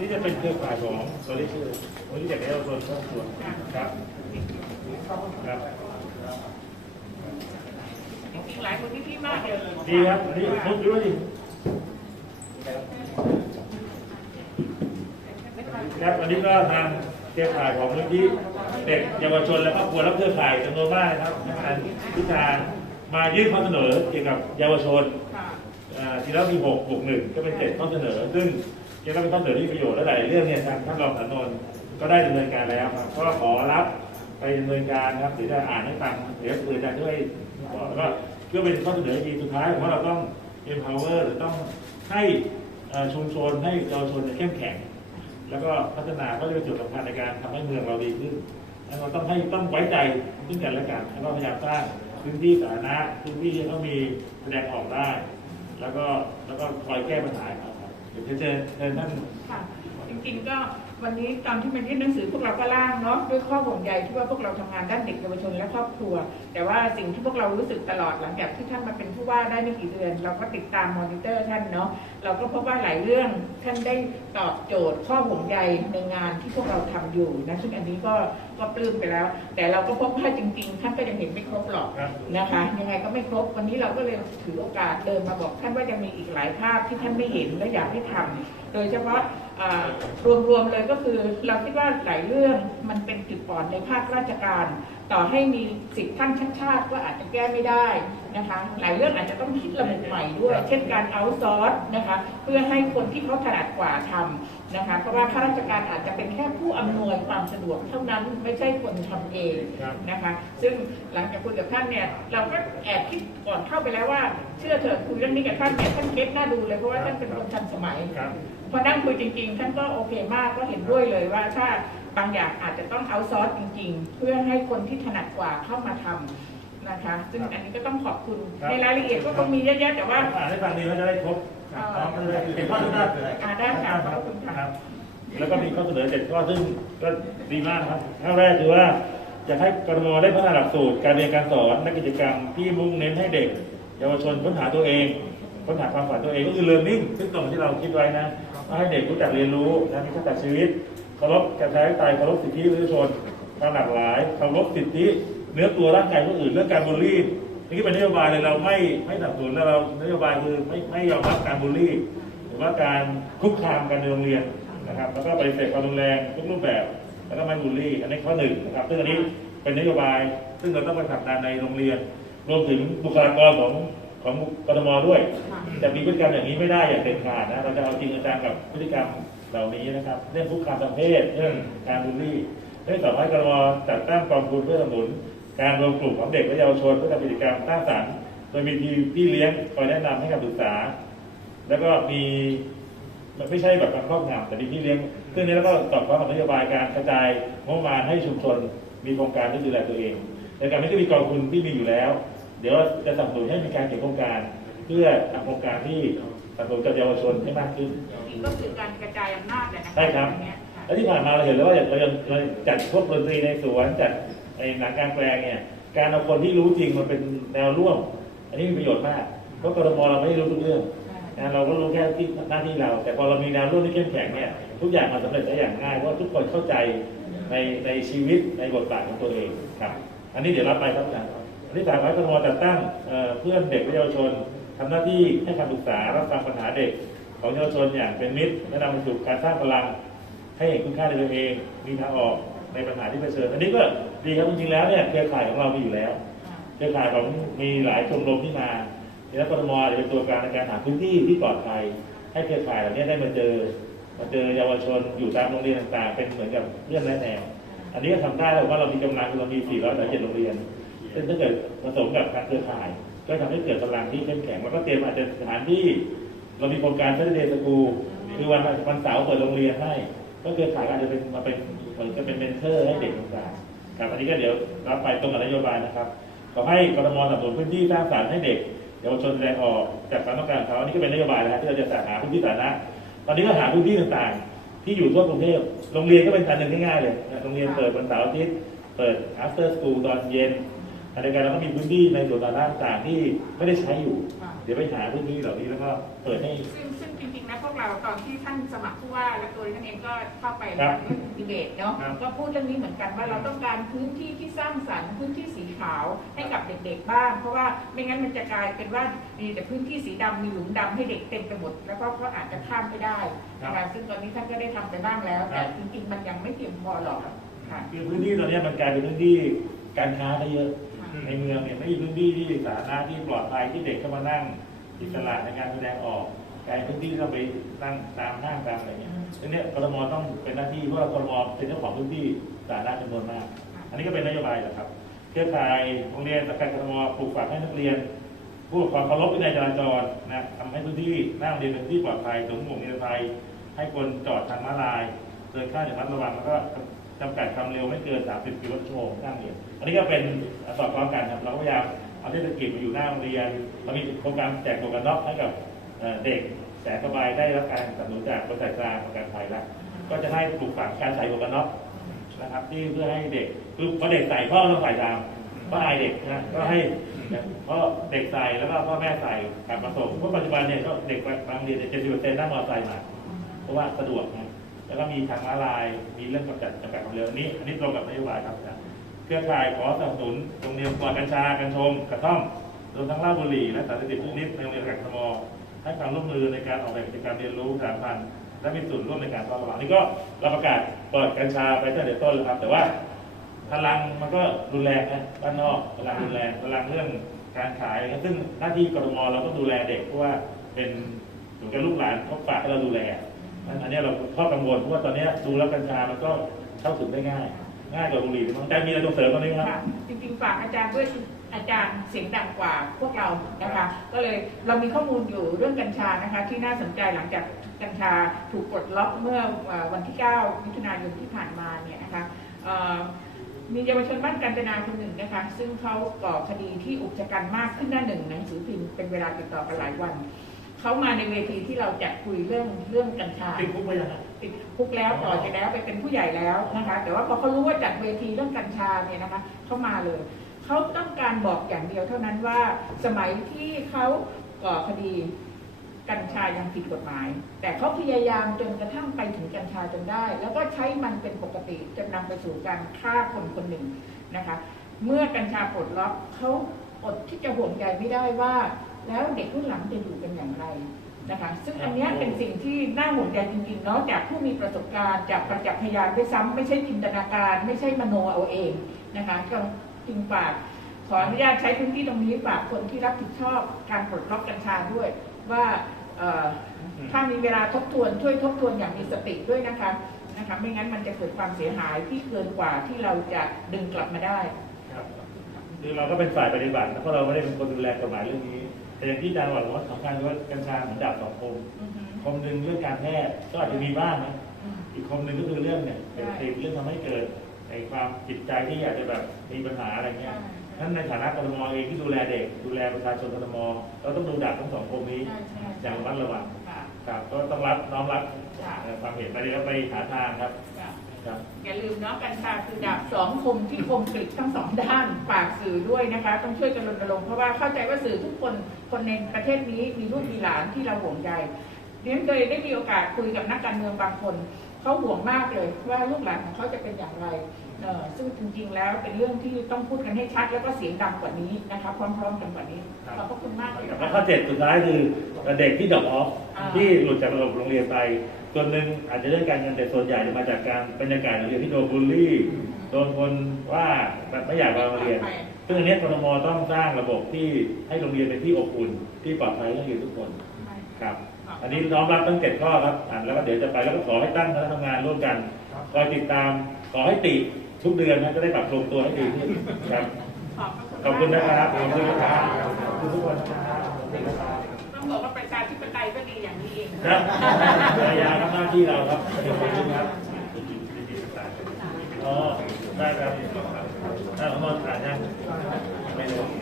นี่จะเป็นเครือข่ายของตัวที่ชื่อมูลที่เด็กและเยาวนครอบครัวครับครับจริงๆหลายคนที่พี่มากเลยดีครับอันนี้มุดด้วยดิครับอันนี้ก็ทางเครือข่ายของมูลที่เด็กเยาวชนและครอบครัวและเครือข่ายจำนวนมากนะครับการที่จะมายื่นข้อเสนอเกี่ยวกับเยาวชนค่ะอ่าทีแล้วมีหกบวกหนึ่งก็เป็นเจ็ดข้อเสนอ ซึ่ง เกี่ยวกับเป็นข้อเสนอที่ประโยชน์และหลายเรื่องเนี่ยทางท่านรองสานนท์ก็ได้ดำเนินการแล้วครับก็ขอรับไปดำเนินการครับเดี๋ยวจะอ่านให้ฟังเดี๋ยวคุยกันด้วยบอกแล้วก็เพื่อเป็นข้อเสนอที่สุดท้ายผมว่าเราต้อง empower หรือต้องให้ชุมชนให้เยาวชนเข้มแข็ง แล้วก็พัฒนาก็จะเป็นจุดสำคัญในการทำให้เมืองเราดีขึ้นเราต้องให้ต้องไว้ใจซึ่งกันและกันแล้วก็พยายามสร้างพื้นที่สาธารณะพื้นที่ที่เขามีแสดงออกได้ แล้วก็แล้วก็คอยแก้ปัญหาครับ เดี๋ยวจะเชิญเชิญท่านค่ะจริงๆก็วันนี้ตอนที่มันยื่นหนังสือพวกเราก็ร่างเนาะด้วยข้อห่วงใยที่ว่าพวกเราทำงานด้านเด็กเยาวชนและครอบครัว แต่ว่าสิ่งที่พวกเรารู้สึกตลอดหลังจากที่ท่านมาเป็นผู้ว่าได้ไม่กี่เดือน เราก็ติดตามมอนิเตอร์ท่านเนาะเราก็พบว่าหลายเรื่องท่านได้ตอบโจทย์ข้อห่วงใยในงานที่พวกเราทำอยู่นะซึ่งอันนี้ก็ ก็ปลื้มไปแล้ว แต่เราก็พบว่าจริง ๆ ท่านก็ยังเห็นไม่ครบหรอกครับนะคะ ยังไงก็ไม่ครบวันนี้เราก็เลยถือโอกาสเดินมาบอกท่านว่ายังมีอีกหลายภาพที่ท่านไม่เห็นและอยากให้ทำโดยเฉพาะอ่ารวมๆเลยก็คือเราคิดว่าหลายเรื่องมันเป็นจุดอ่อนในภาคราชการ ต่อให้มีสิทธิท่านชัดชาติก็อาจจะแก้ไม่ได้นะคะหลายเรื่องอาจจะต้องคิดระบบใหม่ด้วย เช่นการเอาซอร์สนะคะเพื่อให้คนที่เขาถนัดกว่าทำนะคะเพราะว่าข้าราชการอาจจะเป็นแค่ผู้ อำนวยความสะดวกเท่านั้นไม่ใช่คนทำเองครับนะคะ ซึ่งหลังจากคุยกับท่านเนี่ยเราก็แอบคิดก่อนเข้าไปแล้วว่าเชื่อเถอะคุยเรื่องนี้กับท่านเนี่ยท่านเก็ตน่าดูเลยเพราะว่าท่านเป็นคนทันสมัยครับพอนั่งคุยจริง ๆ ท่านก็โอเคมากก็เห็นด้วยเลยว่าถ้าบางอย่างอาจจะต้องเอาซอร์สจริง ๆ เพื่อให้คนที่ถนัดกว่าเข้ามาทำนะคะ ซึ่งอันนี้ก็ต้องขอบคุณครับในรายละเอียดก็คงมีเยอะแยะแต่ว่าอ่านให้ฟังดีว่าจะได้ครบครับพร้อมกันเลยเห็นข้อทุกด้านอ่าได้ค่ะขอบคุณค่ะครับ แล้วก็มีข้อเสนอเจ็ดข้อซึ่งก็ดีมากครับข้อแรกคือว่าอยากให้กรมได้พัฒนาหลักสูตรการเรียนการสอนและกิจกรรมที่มุ่งเน้นให้เด็ก เยาวชนค้นหาตัวเองค้นหาความฝันตัวเองก็คือ learning ซึ่งตรงที่เราคิดไว้นะว่าให้เด็กรู้จักเรียนรู้นะมีทักษะชีวิตเคารพการใช้ตายเคารพสิทธิมนุษยชนความหลากหลายเคารพสิทธิ เนื้อตัวร่างกายผู้อื่นเรื่องการบูลลี่นี่เป็นนโยบายเลยเราไม่ไม่สนับสนุนแล้วเรานโยบายคือไม่ไม่ยอมรับการบูลลี่ หรือว่าการคุกคามกันในโรงเรียน นะครับ แล้วก็ปฏิเสธความรุนแรงทุกรูปแบบ แล้วก็ไม่บูลลี่ อันนี้ข้อหนึ่งนะครับ ซึ่งอันนี้เป็นนโยบาย ซึ่งเราต้องไปผลักดันในโรงเรียน รวมถึงบุคลากรของของกรทมด้วยแต่มีพฤติกรรมอย่างนี้ไม่ได้อย่างเด็ดขาดนะ เราจะเอาจริงเอาจังกับพฤติกรรมเหล่านี้นะครับ เรื่องคุกคามทางเพศ เรื่องการบูลลี่เรื่องต่อไปกรทมจัดตั้งกองทุนเพื่อสนับสนุน การรวมกลุ่มของเด็กและเยาวชนเพื่อทำกิจกรรมสร้างสรรค์โดยมีทีมพี่เลี้ยงคอยแนะนำให้คำปรึกษา แล้วก็มี มันไม่ใช่แบบการครอบงำแต่มีพี่เลี้ยงซึ่งนี้แล้วก็ตอบรับกับนโยบายการกระจายงบประมาณให้ชุมชนมีโครงการที่ดูแลตัวเองในการนี้ก็มีกองทุนที่มีอยู่แล้ว เดี๋ยวจะสนับสนุนให้มีการเขียนโครงการ เพื่อทำโครงการที่สนับสนุนกับเยาวชนให้มากขึ้นนี่ก็คือการกระจายอำนาจแหละนะะใช่ครับอันเนี้ยค่ะและที่ผ่านมาเราเห็นแล้วว่าเรายังเราจัดพวกดนตรีในสวนจัดในหนังกลารแปลงเนี่ยการเอาคนที่รู้จริงมาเป็นแนวร่วม อันนี้มีประโยชน์มากเพราะกรทมเราไม่ได้รู้ทุกเรื่อง นะเราก็รู้แค่ที่หน้าที่เรา แต่พอเรามีแนวร่วมที่เข้มแข็งเนี่ยทุกอย่างมันสำเร็จได้อย่างง่ายเพราะว่าทุกคนเข้าใจในในชีวิตในบทบาทของตัวเองครับ อันนี้เดี๋ยวรับไปครับอาจารย์อันที่สามไว้กรทมจัดตั้งเอ่อเพื่อนเด็กและเยาวชนทำหน้าที่ให้คำปรึกษารับฟังปัญหาเด็ก ของเยาวชนอย่างเป็นมิตรและนำไปสู่การสร้างพลัง ให้เห็นคุณค่าในตัวเอง มีทางออกในปัญหาที่เผชิญอันนี้ก็ดีครับจริงๆแล้วเนี่ยเครือข่ายของเรามีอยู่แล้ว เครือข่ายของมีหลายชมรมที่มา แล้วกรทมจะเป็นตัวกลางในการหาพื้นที่ที่ปลอดภัย ให้เครือข่ายเหล่านี้ได้มาเจอ มาเจอเยาวชนอยู่ตามโรงเรียนต่างๆ เป็นเหมือนกับเพื่อนและแนว อันนี้ก็ทำได้แล้วว่าเรามีกำลังเรามี 437 โรงเรียน ซึ่งถ้าเกิดผสมกับการเครือข่าย ก็ทำให้เกิดพลังที่เข้มแข็งแล้วก็เตรียมอาจจะสถานที่ เรามีโครงการเซนเดย์สกูคือวันวันเสาร์เปิดโรงเรียนให้ ก็เครือข่ายอาจจะเป็นมาเป็นเหมือนจะเป็นเมนเทอร์ให้เด็กต่างๆครับอันนี้ก็เดี๋ยวรับไปตรงกับนโยบายนะครับขอให้กรทมสนับสนุนพื้นที่สร้างสรรค์ให้เด็ก เยาวชนแสดงออกจากความต้องการของเขาอันนี้ก็เป็นนโยบายนะฮะที่เราจะสหาพื้นที่สาธารณะตอนนี้ก็หาพื้นที่ต่างๆ ที่อยู่ทั่วกรุงเทพโรงเรียนก็เป็นการหนึ่งง่ายๆเลยนะโรงเรียนเปิดวันเสาร์อาทิตย์เปิด after school ตอนเย็นอันเดียวกันเราก็มีพื้นที่ในส่วนต่างๆที่ไม่ได้ใช้อยู่ เดี๋ยวไปหาพื้นที่เหล่านี้แล้วก็เปิดให้ ซึ่งซึ่ง นะพวกเราตอนที่ท่านสมัครผู้ว่าและตัวดิฉันเองก็เข้าไปครับดีเบตเนาะครับก็พูดเรื่องนี้เหมือนกันว่าเราต้องการพื้นที่ที่สร้างสรรค์พื้นที่สีขาวให้กับเด็กๆบ้าง เพราะว่าไม่งั้นมันจะกลายเป็นว่ามีแต่พื้นที่สีดำมีหลุมดำให้เด็กเต็มไปหมด แล้วก็เขาอาจจะข้ามไม่ได้นะคะซึ่งตอนนี้ท่านก็ได้ทำไปบ้างแล้ว แต่จริงๆมันยังไม่เพียงพอหรอกค่ะคือพื้นที่ตอนเนี้ยมันกลายเป็นพื้นที่การค้าได้เยอะ ค่ะ ในเมืองเนี่ยไม่มีพื้นที่ที่สาธารณะที่ปลอดภัยที่เด็กเข้ามานั่งอิสระในการแสดงออก กลายเป็นพื้นที่ที่เราไปนั่งตามห้างตามอะไรเงี้ยดังนี้กรมต้องเป็นหน้าที่เพราะว่ากรมเป็นเจ้าของพื้นที่สาธารณะจำนวนมาก อันนี้ก็เป็นนโยบายแหละครับ เครือข่ายโรงเรียนสังกัดกรมปลูกฝังให้นักเรียนผู้ปกครองเคารพวินัยจราจรนะทำให้พื้นที่หน้าโรงเรียนเป็นที่ปลอดภัยสมหมวกนิรภัย ให้คนจอดทางม้าลายเดินข้ามอย่างระมัดระวังแล้วก็จำกัดความเร็วไม่เกิน 30 กิโลเมตรชั่วโมงหน้าโรงเรียน อันนี้ก็เป็นสอดคล้องกันครับเราก็พยายามเอาเทศกิจมาอยู่หน้าโรงเรียนเรามีโครงการแจกหมวกกันน็อกให้กับ เอ่อเด็กแสนสบายได้รับการสนับสนุนจากบริษัทกลางประกันภัยแล้วก็จะให้ปลูกฝังการใส่หมวกกันน็อกนะครับที่เพื่อให้เด็กคือพอเด็กใส่พ่อต้องใส่ตามเพราะอายเด็กนะก็ให้เพราะเด็กใส่แล้วก็พ่อแม่ใส่กลับมาส่งเพราะปัจจุบันเนี่ยก็เด็กบางเรียนเจ็ดสิบเปอร์เซ็นต์นั่งมอเตอร์ไซค์มาเพราะว่าสะดวกนะแล้วก็มีทางม้าลายมีเรื่องกำจัดจำกัดความเร็วอันนี้ อันนี้ตรงกับนโยบายครับอาจารย์เครือข่ายขอสนับสนุนโรงเรียนปลอดกัญชากัญชงกระท่อมรวมทั้งเหล้าบุหรี่และสารเสพติดทุกชนิดในโรงเรียนกักทม ให้ความร่วมมือในการออกแบบกิจกรรมเรียนรู้สถาพันธ์และมีส่วนร่วมในการเฝ้าระวังนี่ก็เราประกาศเปิดกัญชาไปตั้งแต่ต้นแล้วครับ แต่ว่าพลังมันก็รุนแรงนะด้านนอกพลังรุนแรงพลังเรื่องการขายอะไรซึ่งหน้าที่กรมเราต้องดูแลเด็กเพราะว่าเป็นเหมือนกับลูกหลานเขาฝากให้เราดูแลอันนี้เราข้อกังวลเพราะว่าตอนนี้ดูแล้วกัญชามันก็เข้าถึงได้ง่าย ง่ายกว่าบุหรี่มั้งแต่มีอะไรต้องเสริมตรงนี้ครับจริงๆฝากอาจารย์ด้วย อาจารย์เสียงดังกว่าพวกเรานะคะ ก็เลยเรามีข้อมูลอยู่เรื่องกัญชานะคะ ที่น่าสนใจหลังจากกัญชาถูกปลดล็อกเมื่อเอ่อวันที่ 9 มิถุนายนที่ผ่านมาเนี่ยนะคะเอ่อมีเยาวชนบ้านกาญจนาคนหนึ่งนะคะ ซึ่งเขาก่อคดีที่อุกชะกันมากขึ้นหน้าหนึ่งหนังสือพิมพ์เป็นเวลาติดต่อกันหลายวันเขามาในเวทีที่เราจะคุยเรื่องเรื่องกัญชาติดคุกไปยังไงติดคุกแล้วต่อจากแล้วไปเป็นผู้ใหญ่แล้วนะคะ แต่ว่าพอเขารู้ว่าจัดเวทีเรื่องกัญชาเนี่ยนะคะเขามาเลย เขาต้องการบอกอย่างเดียวเท่านั้นว่าสมัยที่เขาก่อคดีกัญชายังผิดกฎหมาย แต่เขาพยายามจนกระทั่งไปถึงกัญชาจนได้ แล้วก็ใช้มันเป็นปกติจนนำไปสู่การฆ่าคนคนหนึ่งนะคะ เมื่อกัญชาปลดล็อกเขาอดที่จะห่วงใยไม่ได้ว่า แล้วเด็กรุ่นหลังจะอยู่กันอย่างไรนะคะ ซึ่งอันนี้เป็นสิ่งที่น่าห่วงใยจริงๆเนาะจากผู้มีประสบการณ์จากประจักษ์พยานด้วยซ้ำไม่ใช่จินตนาการ ไม่ใช่มโนเอาเองนะคะ จึงฝากขออนุญาตใช้พื้นที่ตรงนี้ฝากคนที่รับผิดชอบการปลดล็อกกัญชาด้วย ว่าเอ่อถ้ามีเวลาทบทวนช่วยทบทวนอย่างมีสติด้วยนะคะนะคะไม่งั้นมันจะเกิดความเสียหายที่เกินกว่าที่เราจะดึงกลับมาได้ครับคือเราก็เป็นฝ่ายปฏิบัตินะเพราะเราไม่ได้เป็นคนดูแลกฎหมายเรื่องนี้แต่อย่างที่อาจารย์บอกว่าสำคัญว่ากัญชาเหมือนดาบสองคมอือฮึคมหนึ่งเรื่องการแพทย์ก็อาจจะมีบ้างนะอืมอีกคมหนึ่งก็คือเรื่องเนี่ยใช่เป็นติดเรื่องทำให้เกิด ในความจิตใจที่อาจจะแบบมีปัญหาอะไรเงี้ยนั้นในฐานะกรทมเองที่ดูแลเด็ก ดูแลประชาชนกรทมเราต้องดูดาบทั้งสองคมนี้ใช่ใช่อย่างระมัดระวังค่ะครับก็ต้องรับน้อมรับค่ะเอ่อความเห็นไปแล้วไปหาทางครับค่ะครับอย่าลืมเนาะกัญชาคือดาบสองคมที่คมกริบทั้งสองด้านฝากสื่อด้วยนะคะ ต้องช่วยกันรณรงค์เพราะว่าเข้าใจว่าสื่อทุกคนคนในประเทศนี้มีลูกมีหลานที่เราห่วงใย เรียนเคยได้มีโอกาสคุยกับนักการเมืองบางคนเขาห่วงมากเลยว่าลูกหลานของเขาจะเป็นอย่างไรเออซึ่งจริงๆแล้วเป็นเรื่องที่ต้องพูดกันให้ชัด แล้วก็เสียงดังกว่านี้นะคะพร้อมๆกันกว่านี้ครับขอบพระคุณมากเลยแล้วนะข้อคะเจ็ดสุดท้ายคือเด็กที่ดรอปออฟอ่าที่หลุดจากระบบโรงเรียนไปส่วนหนึ่งอาจจะเรื่องการเงินแต่ส่วนใหญ่จะมาจากการบรรยากาศโรงเรียนที่โดนบูลลี่โดนคนว่าแบบไม่อยากมาโรงเรียนซึ่งอันเนี้ยกรทมต้องสร้างระบบที่ให้โรงเรียนเป็นที่อบอุ่นที่ปลอดภัยให้นักเรียนทุกคนครับ อันนี้น้อมรับตั้งเจ็ดข้อครับอ่านแล้วก็เดี๋ยวจะไปแล้วก็ขอให้ตั้งคณะทำงานร่วมกันคอยติดตามขอให้ติทุกเดือนนะจะได้ปรับปรุงตัวให้ดีขึ้นครับขอบคุณนะครับขอบคุณนะครับขอบคุณทุกคนนะครับต้องบอกว่าประชาธิปไตยก็ดีอย่างนี้เองครับภรรยาทำหน้าที่เราครับขอบคุณครับอ๋อได้ครับได้ขอโทษอ่านยัง